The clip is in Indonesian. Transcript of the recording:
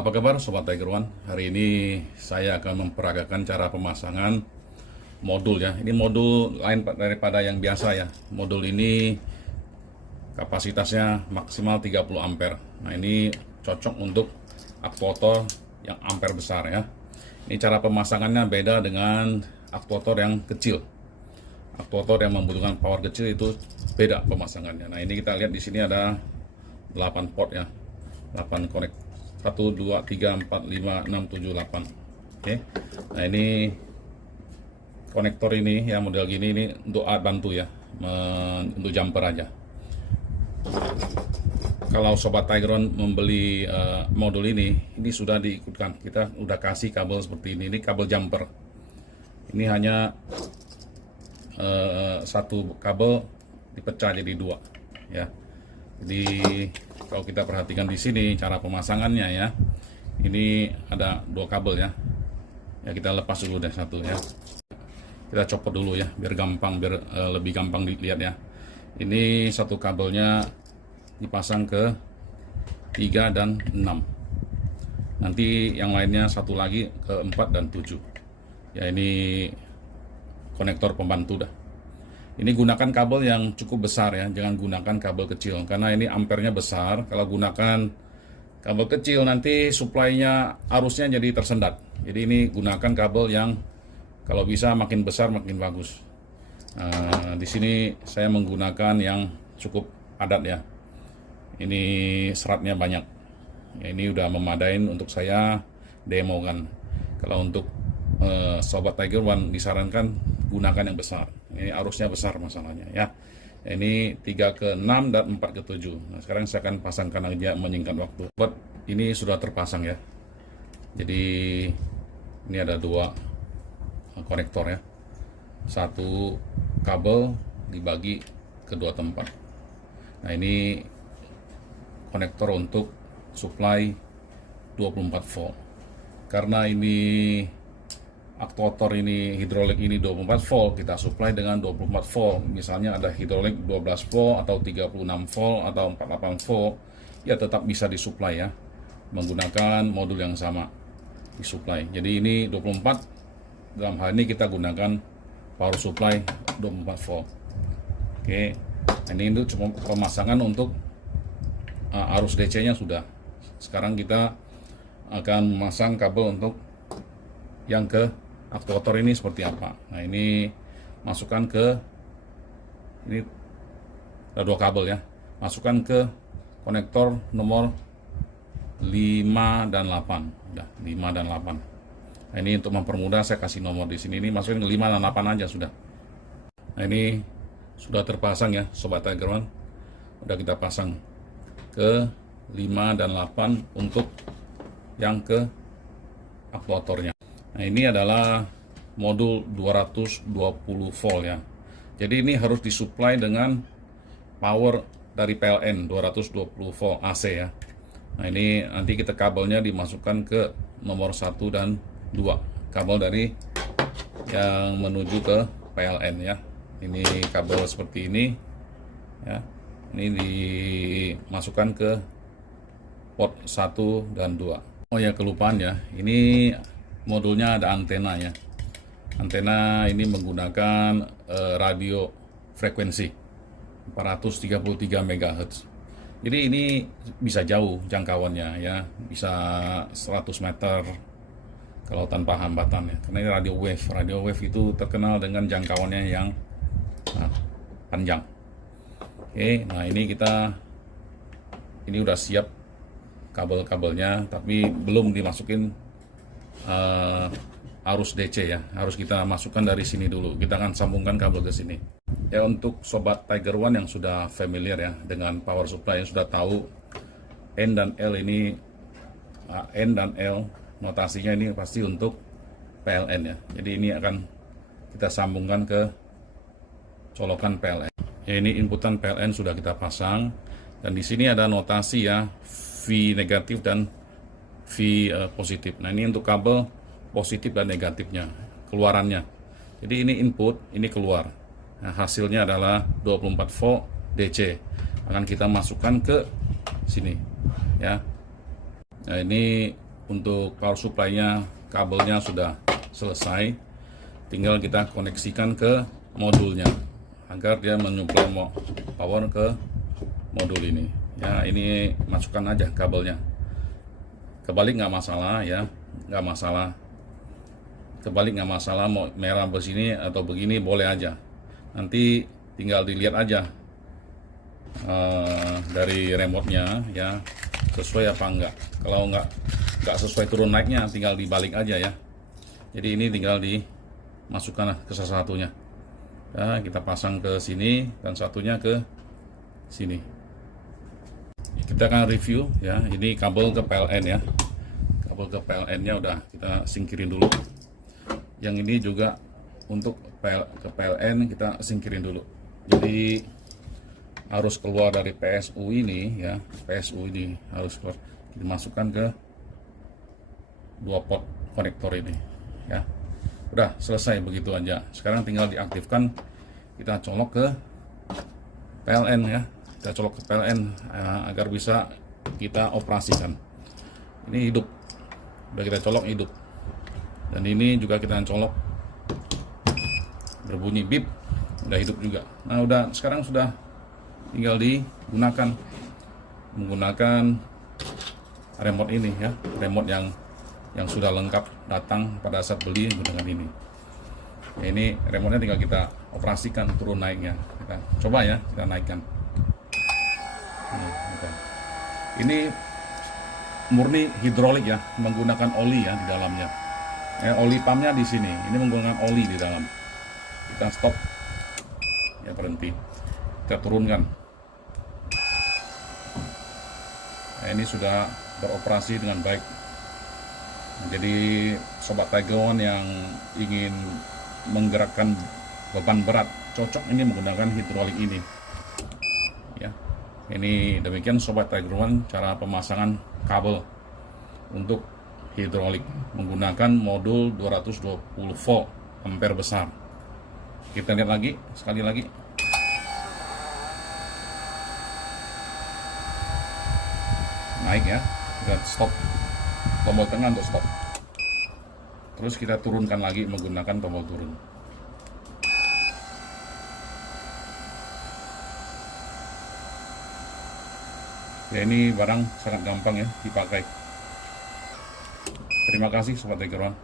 Apa kabar Sobat Tiger One? Hari ini saya akan memperagakan cara pemasangan modul ya. Ini modul lain daripada yang biasa ya. Modul ini kapasitasnya maksimal 30 ampere. Nah ini cocok untuk aktuator yang ampere besar ya. Ini cara pemasangannya beda dengan aktuator yang kecil. Aktuator yang membutuhkan power kecil itu beda pemasangannya. Nah ini kita lihat di sini ada 8 port ya. 8 connect. 1, 2, 3, 4, 5, 6, 7, 8. Oke. Nah ini konektor ini ya, model gini ini untuk alat bantu ya, untuk jumper aja. Kalau Sobat Tiger One membeli modul ini sudah diikutkan. Kita udah kasih kabel seperti ini kabel jumper. Ini hanya satu kabel dipecah jadi dua ya. Jadi kalau kita perhatikan di sini cara pemasangannya ya, ini ada dua kabel ya. Ya kita lepas dulu deh satu ya. Kita copot dulu ya, biar gampang, biar lebih gampang dilihat ya. Ini satu kabelnya dipasang ke 3 dan 6. Nanti yang lainnya satu lagi ke 4 dan 7. Ya ini konektor pembantu dah. Ini gunakan kabel yang cukup besar ya, jangan gunakan kabel kecil karena ini ampernya besar. Kalau gunakan kabel kecil nanti suplainya arusnya jadi tersendat. Jadi ini gunakan kabel yang kalau bisa makin besar makin bagus. Di sini saya menggunakan yang cukup padat ya. Ini seratnya banyak. Ya, ini udah memadain untuk saya demokan. Kalau untuk Sobat Tiger One disarankan gunakan yang besar. Ini arusnya besar masalahnya ya. Ini 3 ke 6 dan 4 ke 7. Nah, sekarang saya akan pasangkan aja menyingkat waktu. Buat ini sudah terpasang ya. Jadi ini ada dua konektor ya. Satu kabel dibagi ke dua tempat. Nah, ini konektor untuk supply 24 volt. Karena ini aktuator ini hidrolik ini 24 volt, kita supply dengan 24 volt. Misalnya ada hidrolik 12 volt atau 36 volt atau 48 volt, ya tetap bisa disuplai ya, menggunakan modul yang sama disuplai. Jadi ini 24, dalam hal ini kita gunakan power supply 24 volt. Oke, ini itu cuma pemasangan untuk arus DC-nya sudah. Sekarang kita akan memasang kabel untuk yang ke aktuator ini seperti apa. Nah ini masukkan ke, ini ada dua kabel ya, masukkan ke konektor nomor 5 dan 8. Udah 5 dan 8. Nah ini untuk mempermudah saya kasih nomor di sini, ini masukin 5 dan 8 aja sudah. Nah ini sudah terpasang ya Sobat Tiger One. Udah kita pasang ke 5 dan 8 untuk yang ke aktuatornya. Nah ini adalah modul 220 volt ya. Jadi ini harus disuplai dengan power dari PLN 220 volt AC ya. Nah ini nanti kita kabelnya dimasukkan ke nomor 1 dan 2. Kabel dari yang menuju ke PLN ya. Ini kabel seperti ini ya. Ini dimasukkan ke port 1 dan 2. Oh ya kelupaan ya. Ini modulnya ada antena ya. Antena ini menggunakan radio frekuensi 433 MHz. Jadi ini bisa jauh jangkauannya ya, bisa 100 meter kalau tanpa hambatan ya. Karena ini radio wave. Radio wave itu terkenal dengan jangkauannya yang panjang. Oke, nah ini udah siap kabel-kabelnya, tapi belum dimasukin arus DC ya, harus kita masukkan dari sini dulu. Kita akan sambungkan kabel ke sini ya. Untuk Sobat Tiger One yang sudah familiar ya dengan power supply, yang sudah tahu N dan L ini, N dan L notasinya ini pasti untuk PLN ya. Jadi ini akan kita sambungkan ke colokan PLN ya. Ini inputan PLN sudah kita pasang, dan di sini ada notasi ya, V negatif dan V positif. Nah ini untuk kabel positif dan negatifnya, keluarannya. Jadi ini input, ini keluar. Nah, hasilnya adalah 24 volt DC. Akan kita masukkan ke sini ya. Nah ini untuk power supply-nya, kabelnya sudah selesai. Tinggal kita koneksikan ke modulnya agar dia menyuplai power ke modul ini. Ya, ini masukkan aja kabelnya. Kebalik nggak masalah ya, nggak masalah. Kebalik nggak masalah, mau merah begini atau begini boleh aja. Nanti tinggal dilihat aja dari remote-nya ya, sesuai apa enggak. Kalau nggak sesuai turun naiknya, tinggal dibalik aja ya. Jadi ini tinggal dimasukkan ke salah satunya. Ya, kita pasang ke sini dan satunya ke sini. Kita akan review ya. Ini kabel ke PLN ya. Kabel ke PLN-nya udah kita singkirin dulu. Yang ini juga untuk ke PLN kita singkirin dulu. Jadi harus keluar dari PSU ini ya. PSU ini harus keluar, dimasukkan ke dua port konektor ini ya. Udah selesai begitu aja. Sekarang tinggal diaktifkan, kita colok ke PLN ya. Kita colok ke PLN agar bisa kita operasikan. Ini hidup, udah kita colok hidup. Dan ini juga kita colok, berbunyi bip, udah hidup juga. Nah udah, sekarang sudah tinggal digunakan menggunakan remote ini ya, remote yang sudah lengkap datang pada saat beli menggunakan ini. Ya, ini remote-nya tinggal kita operasikan turun naiknya. Kita coba ya, kita naikkan. Ini murni hidrolik ya, menggunakan oli ya di dalamnya. Oli pumpnya di sini. Ini menggunakan oli di dalam. Kita stop, ya berhenti. Kita turunkan. Nah, ini sudah beroperasi dengan baik. Jadi sobat Tiger One yang ingin menggerakkan beban berat, cocok ini menggunakan hidrolik ini. Ya, ini demikian sobat Tiger One cara pemasangan kabel untuk hidrolik menggunakan modul 220 volt ampere besar. Kita lihat lagi sekali lagi. Naik ya, kita stop. Tombol tengah untuk stop. Terus kita turunkan lagi menggunakan tombol turun. Ya, ini barang sangat gampang ya dipakai. Terima kasih sobat Tiger One.